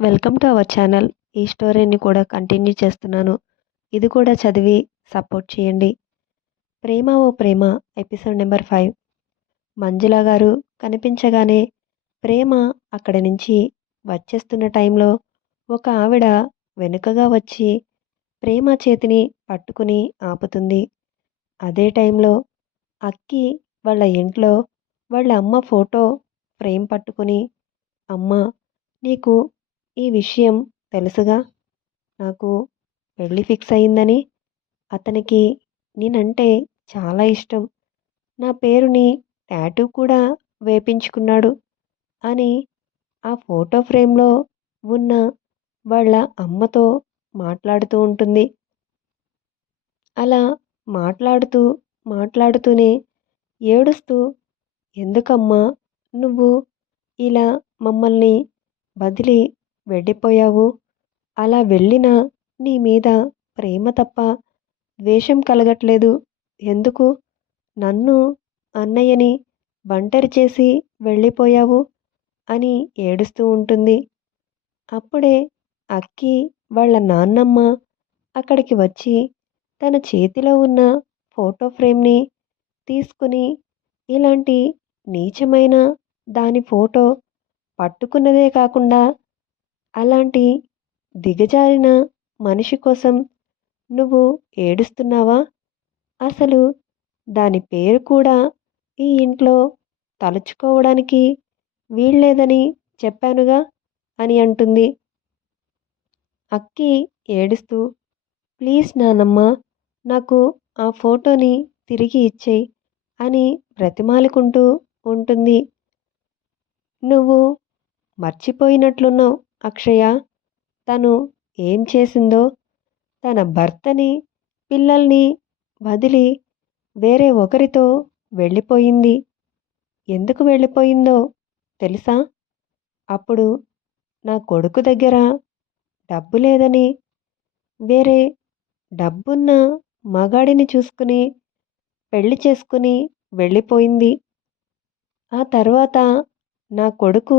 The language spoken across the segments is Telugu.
Welcome to our channel. ఈ స్టోరీని కూడా కంటిన్యూ చేస్తున్నాను. ఇది కూడా చదివి సపోర్ట్ చేయండి. 'Prema O Prema' episode number five Manjula garu కనిపించగానే ప్రేమ అక్కడి నుంచి వచ్చేస్తున్న టైంలో ఒక ఆవిడ వెనుకగా వచ్చి ప్రేమ చేతిని పట్టుకుని ఆపుతుంది. అదే టైంలో అక్కి వాళ్ళ ఇంట్లో వాళ్ళ అమ్మ ఫోటో ఫ్రేమ్ పట్టుకుని అమ్మ నీకు ఈ విషయం తెలుసుగా? నాకు పెళ్ళి ఫిక్స్ అయిందని అతనికి నేనంటే చాలా ఇష్టం. నా పేరుని ట్యాటూ కూడా వేపించుకున్నాడు అని ఆ ఫోటో ఫ్రేమ్లో ఉన్న వాళ్ళ అమ్మతో మాట్లాడుతూ ఉంటుంది. అలా మాట్లాడుతూ మాట్లాడుతూనే ఏడుస్తూ ఎందుకమ్మా నువ్వు ఇలా మమ్మల్ని వదిలి వెళ్ళిపోయావు? అలా వెళ్ళిన నీ మీద ప్రేమ తప్ప ద్వేషం కలగట్లేదు. ఎందుకు? నన్ను అన్నయ్యని బంటరి చేసి వెళ్ళిపోయావు? అని ఏడుస్తూ ఉంటుంది. అప్పుడే అక్కి వాళ్ళ నాన్నమ్మ అక్కడికి వచ్చి తన చేతిలో ఉన్న ఫోటో ఫ్రేమ్ని తీసుకుని ఇలాంటి నీచమైన దాని ఫోటో పట్టుకున్నదే కాకుండా అలాంటి దిగజారిన మనిషి కోసం నువ్వు ఏడుస్తున్నావా? అసలు దాని పేరు కూడా ఈ ఇంట్లో తలుచుకోవడానికి వీల్లేదని చెప్పానుగా అని అంటుంది. అక్కి ఏడుస్తూ ప్లీజ్ నానమ్మ నాకు ఆ ఫోటోని తిరిగి ఇచ్చేయి అని బ్రతిమాలుకుంటూ ఉంటుంది. నువ్వు మర్చిపోయినట్లున్నావు. అక్షయ తను ఏం చేసిందో తన భర్తని పిల్లల్ని వదిలి వేరే ఒకరితో వెళ్ళిపోయింది. ఎందుకు వెళ్ళిపోయిందో తెలుసా? అప్పుడు నా కొడుకు దగ్గర డబ్బు లేదని వేరే డబ్బున్న మగాడిని చూసుకుని పెళ్ళి చేసుకుని వెళ్ళిపోయింది. ఆ తర్వాత నా కొడుకు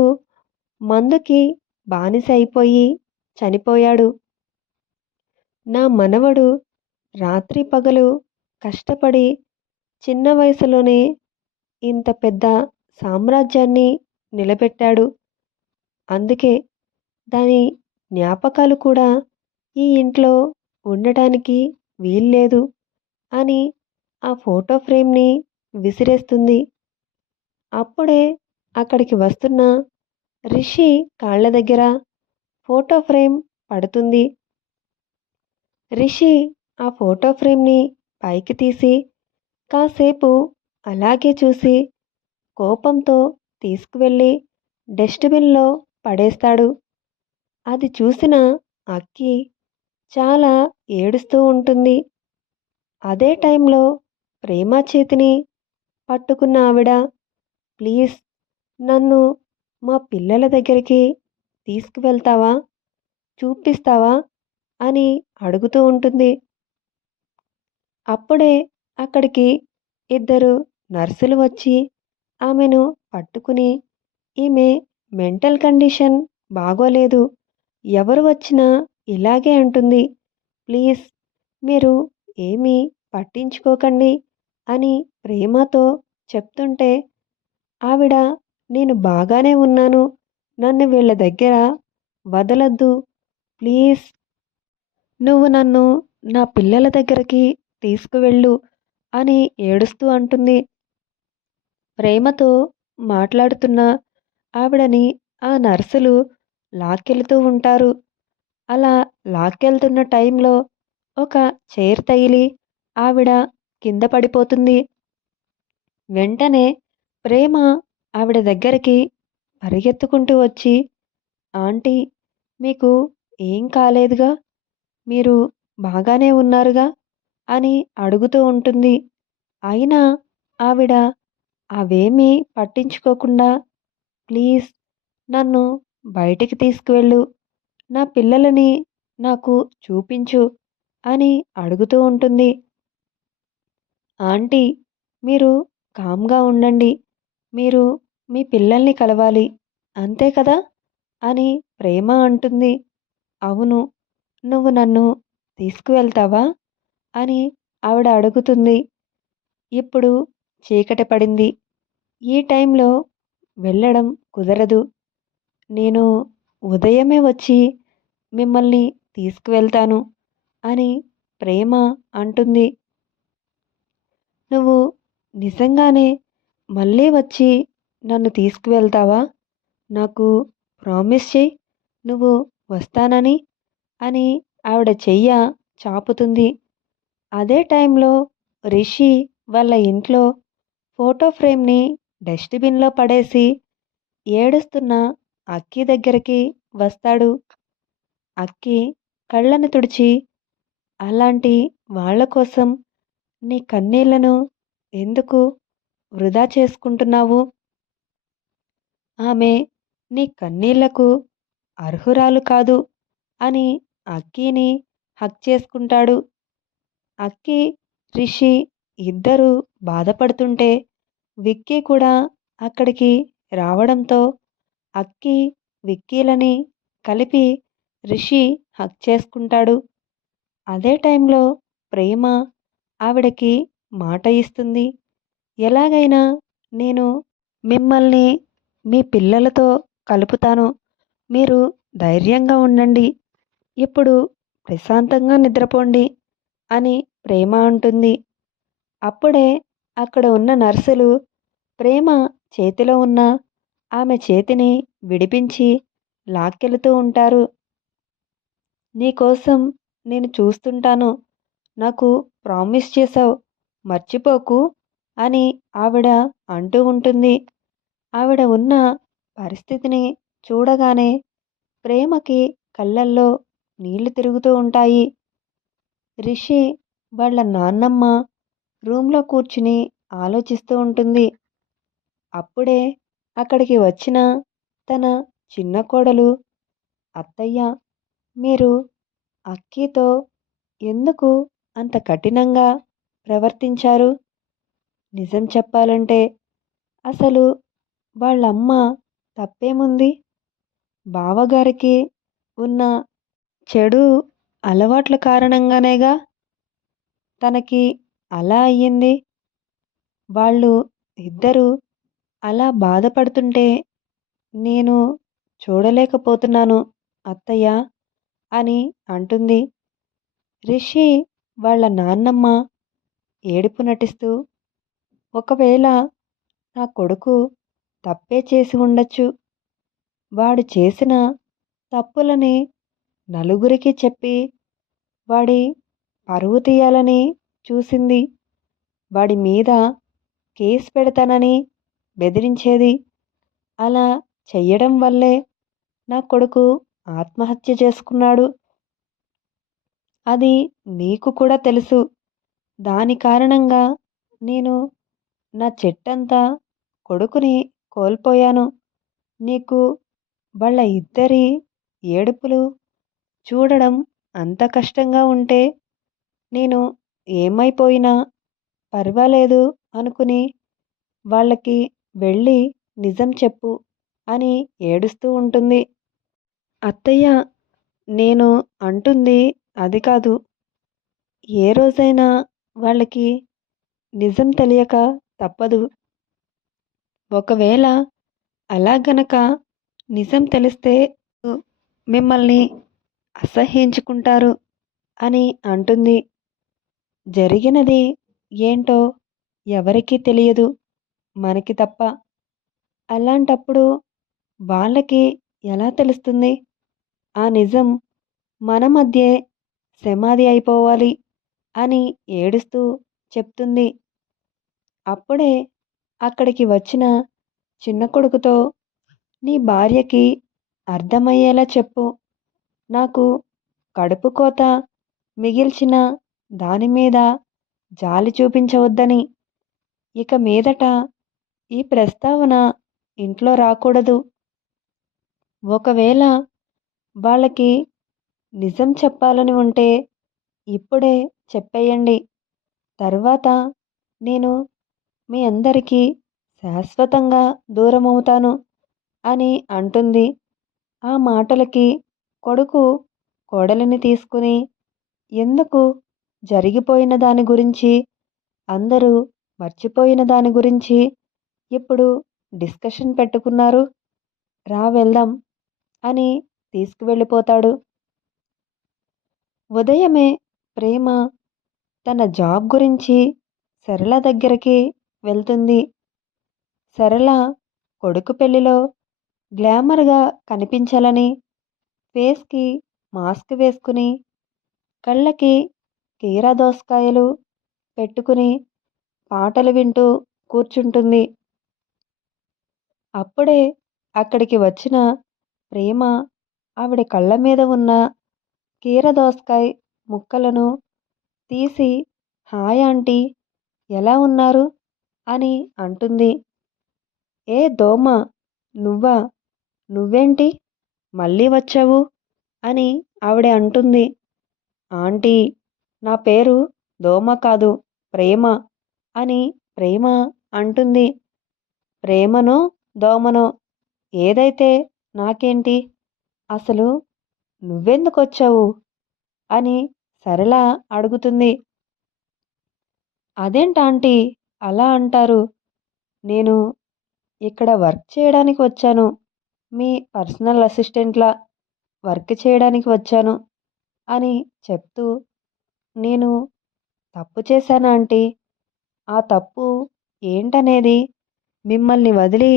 మందుకి బానిస అయిపోయి చనిపోయాడు. నా మనవడు రాత్రి పగలు కష్టపడి చిన్న వయసులోనే ఇంత పెద్ద సామ్రాజ్యాన్ని నిలబెట్టాడు. అందుకే దాని జ్ఞాపకాలు కూడా ఈ ఇంట్లో ఉండటానికి వీల్లేదు అని ఆ ఫోటో ఫ్రేమ్ని విసిరేస్తుంది. అప్పుడే అక్కడికి వస్తున్న రిషి కాళ్ళ దగ్గర ఫోటో ఫ్రేమ్ పడుతుంది. రిషి ఆ ఫోటో ఫ్రేమ్ని పైకి తీసి కాసేపు అలాగే చూసి కోపంతో తీసుకువెళ్ళి డస్ట్బిన్లో పడేస్తాడు. అది చూసిన అక్కి చాలా ఏడుస్తూ ఉంటుంది. అదే టైంలో ప్రేమ చేతిని పట్టుకున్న ఆవిడ ప్లీజ్ నన్ను మా పిల్లల దగ్గరికి తీసుకువెళ్తావా? చూపిస్తావా? అని అడుగుతూ ఉంటుంది. అప్పుడే అక్కడికి ఇద్దరు నర్సులు వచ్చి ఆమెను పట్టుకుని ఈమె మెంటల్ కండిషన్ బాగోలేదు. ఎవరు వచ్చినా ఇలాగే అంటుంది ప్లీజ్ మీరు ఏమీ పట్టించుకోకండి అని ప్రేమతో చెప్తుంటే ఆవిడ నేను బాగానే ఉన్నాను. నన్ను వీళ్ళ దగ్గర వదలద్దు. ప్లీజ్. నువ్వు నన్ను నా పిల్లల దగ్గరికి తీసుకువెళ్ళు అని ఏడుస్తూ అంటుంది. ప్రేమతో మాట్లాడుతున్న ఆవిడని ఆ నర్సులు లాక్కెళ్తూ ఉంటారు. అలా లాక్కెళ్తున్న టైంలో ఒక చైర్ తగిలి ఆవిడ కింద పడిపోతుంది. వెంటనే ప్రేమ ఆవిడ దగ్గరికి పరిగెత్తుకుంటూ వచ్చి ఆంటీ మీకు ఏం కాలేదుగా? మీరు బాగానే ఉన్నారుగా? అని అడుగుతూ ఉంటుంది. అయినా ఆవిడ అవేమీ పట్టించుకోకుండా ప్లీజ్ నన్ను బయటికి తీసుకువెళ్ళు. నా పిల్లలని నాకు చూపించు అని అడుగుతూ ఉంటుంది. ఆంటీ మీరు కామ్గా ఉండండి. మీరు మీ పిల్లల్ని కలవాలి. అంతే కదా? అని ప్రేమ అంటుంది. అవును నువ్వు నన్ను తీసుకువెళ్తావా? అని ఆవిడ అడుగుతుంది. ఇప్పుడు చీకటి పడింది. ఈ టైంలో వెళ్ళడం కుదరదు. నేను ఉదయమే వచ్చి మిమ్మల్ని తీసుకువెళ్తాను అని ప్రేమ అంటుంది. నువ్వు నిజంగానే మళ్ళీ వచ్చి నన్ను తీసుకువెళ్తావా? నాకు ప్రామిస్ చేయి నువ్వు వస్తానని అని ఆవిడ చెయ్య చాపుతుంది. అదే టైంలో రిషి వాళ్ళ ఇంట్లో ఫోటో ఫ్రేమ్ని డస్ట్బిన్లో పడేసి ఏడుస్తున్న అక్కి దగ్గరికి వస్తాడు. అక్కి కళ్ళను తుడిచి అలాంటి వాళ్ళ కోసం నీ కన్నీళ్ళను ఎందుకు వృధా చేసుకుంటున్నావు? ఆమె నీ కన్నీళ్ళకు అర్హురాలు కాదు అని అక్కీని హక్ చేసుకుంటాడు. అక్కి రిషి ఇద్దరూ బాధపడుతుంటే విక్కీ కూడా అక్కడికి రావడంతో అక్కి విక్కీలని కలిపి రిషి హక్ చేసుకుంటాడు. అదే టైంలో ప్రేమ ఆవిడకి మాట ఇస్తుంది. ఎలాగైనా నేను మిమ్మల్ని మీ పిల్లలతో కలుపుతాను. మీరు ధైర్యంగా ఉండండి. ఇప్పుడు ప్రశాంతంగా నిద్రపోండి అని ప్రేమ అంటుంది. అప్పుడే అక్కడ ఉన్న నర్సులు ప్రేమ చేతిలో ఉన్న ఆమె చేతిని విడిపించి లాక్కెళుతూ ఉంటారు. నీకోసం నేను చూస్తుంటాను. నాకు ప్రామిస్ చేసావు మర్చిపోకు. అని ఆవిడ అంటూ ఉంటుంది. ఆవిడ ఉన్న పరిస్థితిని చూడగానే ప్రేమకి కళ్ళల్లో నీళ్ళు తిరుగుతూ ఉంటాయి. రిషి వాళ్ళ నాన్నమ్మ రూమ్లో కూర్చుని ఆలోచిస్తూ ఉంటుంది. అప్పుడే అక్కడికి వచ్చిన తన చిన్న కోడలు అత్తయ్య మీరు అక్కీతో ఎందుకు అంత కఠినంగా ప్రవర్తించారు? నిజం చెప్పాలంటే అసలు వాళ్ళమ్మ తప్పేముంది? బావగారికి ఉన్న చెడు అలవాట్ల కారణంగానేగా తనకి అలా అయ్యింది. వాళ్ళు ఇద్దరు అలా బాధపడుతుంటే నేను చూడలేకపోతున్నాను అత్తయ్య అని అంటుంది. రిషి వాళ్ళ నాన్నమ్మ ఏడుపు నటిస్తూ ఒకవేళ నా కొడుకు తప్పే చేసి ఉండొచ్చు. వాడు చేసిన తప్పులని నలుగురికి చెప్పి వాడి పరువు తీయాలని చూసింది. వాడి మీద కేసు పెడతానని బెదిరించేది. అలా చెయ్యడం వల్లే నా కొడుకు ఆత్మహత్య చేసుకున్నాడు. అది నీకు కూడా తెలుసు. దాని కారణంగా నేను నా చెట్టంతా కొడుకుని కోల్పోయాను. నీకు వాళ్ళ ఇద్దరి ఏడుపులు చూడడం అంత కష్టంగా ఉంటే నేను ఏమైపోయినా పర్వాలేదు అనుకుని వాళ్ళకి వెళ్ళి నిజం చెప్పు అని ఏడుస్తూ ఉంటుంది. అత్తయ్య నేను అంటుంది అది కాదు. ఏ రోజైనా వాళ్ళకి నిజం తెలియక తప్పదు. ఒకవేళ అలా గనక నిజం తెలిస్తే మిమ్మల్ని అసహ్యించుకుంటారు అని అంటుంది. జరిగినది ఏంటో ఎవరికీ తెలియదు. మనకి తప్ప. అలాంటప్పుడు వాళ్ళకి ఎలా తెలుస్తుంది? ఆ నిజం మన మధ్యే సమాధి అయిపోవాలి అని ఏడుస్తూ చెప్తుంది. అప్పుడే అక్కడికి వచ్చిన చిన్న కొడుకుతో నీ భార్యకి అర్థమయ్యేలా చెప్పు. నాకు కడుపు కోత మిగిల్చిన దాని మీద జాలి చూపించవద్దని. ఇక మీదట ఈ ప్రస్తావన ఇంట్లో రాకూడదు. ఒకవేళ వాళ్ళకి నిజం చెప్పాలని ఉంటే ఇప్పుడే చెప్పేయండి. తర్వాత నేను మీ అందరికీ శాశ్వతంగా దూరమవుతాను అని అంటుంది. ఆ మాటలకి కొడుకు కోడలిని తీసుకుని ఎందుకు జరిగిపోయిన దాని గురించి అందరూ మర్చిపోయిన దాని గురించి ఇప్పుడు డిస్కషన్ పెట్టుకున్నారు? రా వెళ్దాం అని తీసుకువెళ్ళిపోతాడు. ఉదయమే ప్రేమ తన జాబ్ గురించి సరళ దగ్గరికి వెళ్తుంది. సరళ కొడుకు పెళ్ళిలో గ్లామర్గా కనిపించాలని ఫేస్కి మాస్క్ వేసుకుని కళ్ళకి కీరా దోసకాయలు పెట్టుకుని పాటలు వింటూ కూర్చుంటుంది. అప్పుడే అక్కడికి వచ్చిన ప్రేమ ఆవిడ కళ్ళ మీద ఉన్న కీర దోసకాయ ముక్కలను తీసి హాయ్ ఆంటీ ఎలా ఉన్నారు? అని అంటుంది. ఏ దోమ నువ్వా? నువ్వేంటి? మళ్ళీ వచ్చావు? అని ఆవిడ అంటుంది. ఆంటీ నా పేరు దోమ కాదు ప్రేమ అని ప్రేమ అంటుంది. ప్రేమనో దోమనో ఏదైతే నాకేంటి? అసలు నువ్వెందుకు వచ్చావు? అని సరళ అడుగుతుంది. అదేంటాంటీ అలా అంటారు. నేను ఇక్కడ వర్క్ చేయడానికి వచ్చాను. మీ పర్సనల్ అసిస్టెంట్లా వర్క్ చేయడానికి వచ్చాను అని చెప్తూ నేను తప్పు చేశాను ఆంటీ? ఆ తప్పు ఏంటనేది మిమ్మల్ని వదిలి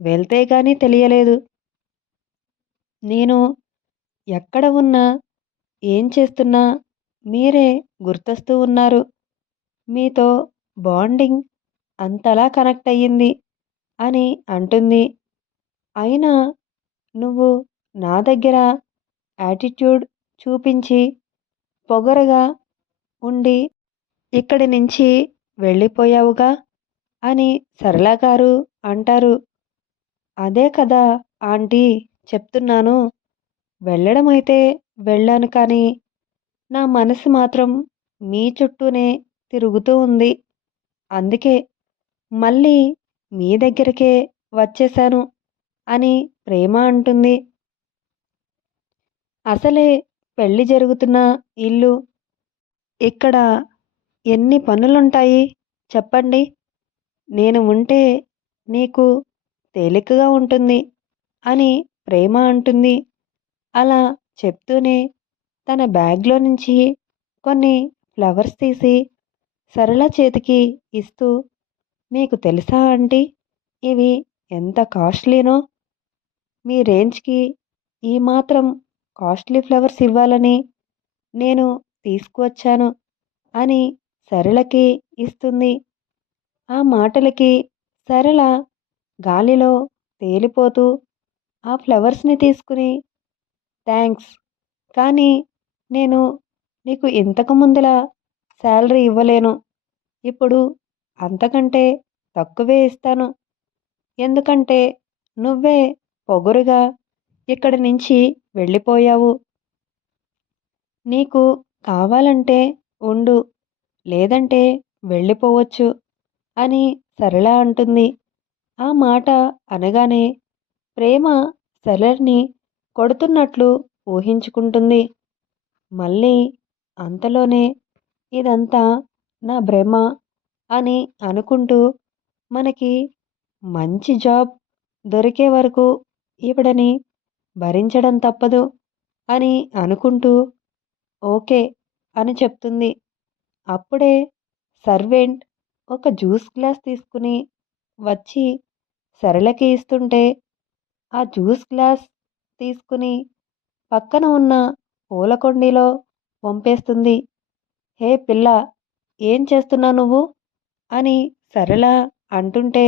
వెళ్తే కానీ తెలియలేదు. నేను ఎక్కడ ఉన్నా ఏం చేస్తున్నా మీరే గుర్తొస్తూ ఉన్నారు. మీతో బాండింగ్ అంతలా కనెక్ట్ అయ్యింది అని అంటుంది. అయినా నువ్వు నా దగ్గర యాటిట్యూడ్ చూపించి పొగరగా ఉండి ఇక్కడి నుంచి వెళ్ళిపోయావుగా అని సరళ గారు అంటారు. అదే కదా ఆంటీ చెప్తున్నాను. వెళ్ళడం అయితే వెళ్ళాను కానీ నా మనసు మాత్రం మీ చుట్టూనే తిరుగుతూ ఉంది. అందుకే మళ్ళీ మీ దగ్గరికే వచ్చేశాను అని ప్రేమ అంటుంది. అసలే పెళ్ళి జరుగుతున్న ఇల్లు ఇక్కడ ఎన్ని పనులుంటాయి చెప్పండి. నేను ఉంటే నీకు తేలికగా ఉంటుంది అని ప్రేమ అంటుంది. అలా చెప్తూనే తన బ్యాగ్లో నుంచి కొన్ని ఫ్లవర్స్ తీసి సరళ చేతికి ఇస్తూ మీకు తెలుసా ఆంటీ ఇవి ఎంత కాస్ట్లీనో? మీ రేంజ్కి ఈ మాత్రం కాస్ట్లీ ఫ్లవర్స్ ఇవ్వాలని నేను తీసుకువచ్చాను అని సరళకి ఇస్తుంది. ఆ మాటలకి సరళ గాలిలో తేలిపోతూ ఆ ఫ్లవర్స్ని తీసుకుని థ్యాంక్స్ కానీ నేను నీకు ఇంతకు ముందులా శాలరీ ఇవ్వలేను. ఇప్పుడు అంతకంటే తక్కువే ఇస్తాను. ఎందుకంటే నువ్వే పొగరుగా ఇక్కడి నుంచి వెళ్ళిపోయావు. నీకు కావాలంటే ఉండు లేదంటే వెళ్ళిపోవచ్చు అని సరళ అంటుంది. ఆ మాట అనగానే ప్రేమ సరళని కొడుతున్నట్లు ఊహించుకుంటుంది. మళ్ళీ అంతలోనే ఇదంతా నా భ్రమ అని అనుకుంటూ మనకి మంచి జాబ్ దొరికే వరకు ఈవిడని భరించడం తప్పదు అని అనుకుంటూ ఓకే అని చెప్తుంది. అప్పుడే సర్వెంట్ ఒక జ్యూస్ గ్లాస్ తీసుకుని వచ్చి సరళకి ఇస్తుంటే ఆ జ్యూస్ గ్లాస్ తీసుకుని పక్కన ఉన్న పూలకొండిలో పంపేస్తుంది హే పిల్ల ఏం చేస్తున్నావు నువ్వు? అని సరళ అంటుంటే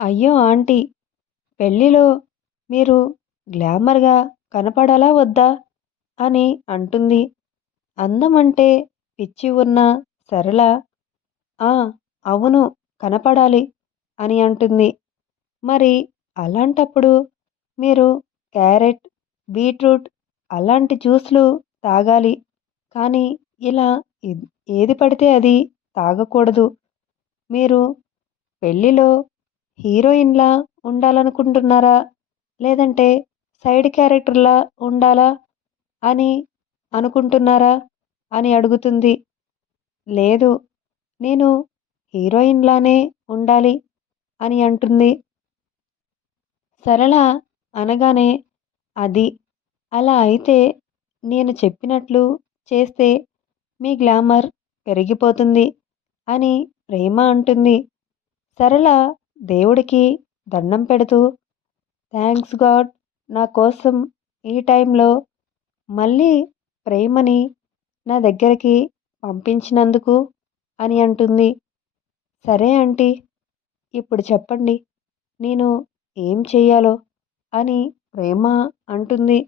అయ్యో ఆంటీ పెళ్ళిలో మీరు గ్లామర్గా కనపడాలా వద్దా? అని అంటుంది. అందం అంటే పిచ్చి ఉన్న సరళ ఆ అవును కనపడాలి అని అంటుంది. మరి అలాంటప్పుడు మీరు క్యారెట్ బీట్రూట్ అలాంటి జ్యూస్లు తాగాలి. కానీ ఇలా ఏది పడితే అది తాగకూడదు. మీరు పెళ్ళిలో హీరోయిన్లా ఉండాలనుకుంటున్నారా? లేదంటే సైడ్ క్యారెక్టర్లా ఉండాలా అని అనుకుంటున్నారా అని అడుగుతుంది. లేదు నేను హీరోయిన్లానే ఉండాలి అని అంటుంది. సరళ అనగానే అది అలా అయితే నేను చెప్పినట్లు చేస్తే మీ గ్లామర్ పెరిగిపోతుంది అని ప్రేమ అంటుంది. సరళ దేవుడికి దండం పెడుతూ థ్యాంక్స్ గాడ్ నా కోసం ఈ టైంలో మళ్ళీ ప్రేమని నా దగ్గరికి పంపించినందుకు అని అంటుంది. సరే ఆంటీ ఇప్పుడు చెప్పండి నేను ఏం చెయ్యాలో అని ప్రేమ అంటుంది.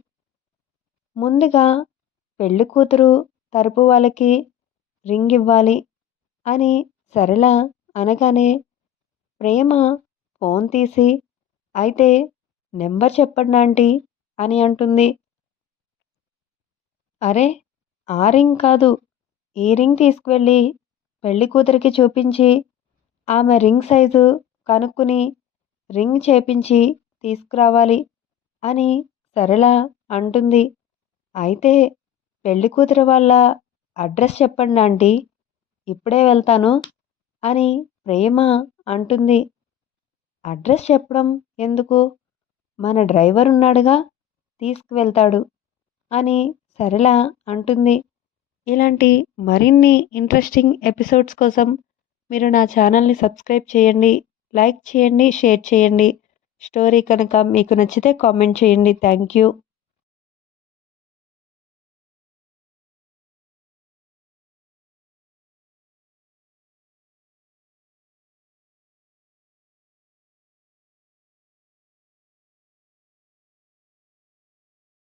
ముందుగా పెళ్ళి కూతురు తరపు వాళ్ళకి రింగ్ ఇవ్వాలి అని సరళ అనగానే ప్రేమ ఫోన్ తీసి అయితే నెంబర్ చెప్పండి ఆంటీ అని అంటుంది. అరే ఆ రింగ్ కాదు. ఈ రింగ్ తీసుకువెళ్ళి పెళ్ళి కూతురికి చూపించి ఆమె రింగ్ సైజు కనుక్కుని రింగ్ చేపించి తీసుకురావాలి అని సరళ అంటుంది. అయితే పెళ్ళి కూతురు వాళ్ళ అడ్రస్ చెప్పండి ఆంటీ. ఇప్పుడే వెళ్తాను అని ప్రేమ అంటుంది. అడ్రస్ చెప్పడం ఎందుకు? మన డ్రైవర్ ఉన్నాడుగా తీసుకువెళ్తాడు అని సరళ అంటుంది. ఇలాంటి మరిన్ని ఇంట్రెస్టింగ్ ఎపిసోడ్స్ కోసం మీరు నా ఛానల్ని సబ్స్క్రైబ్ చేయండి లైక్ చేయండి షేర్ చేయండి. స్టోరీ కనుక మీకు నచ్చితే కామెంట్ చేయండి. Thank you.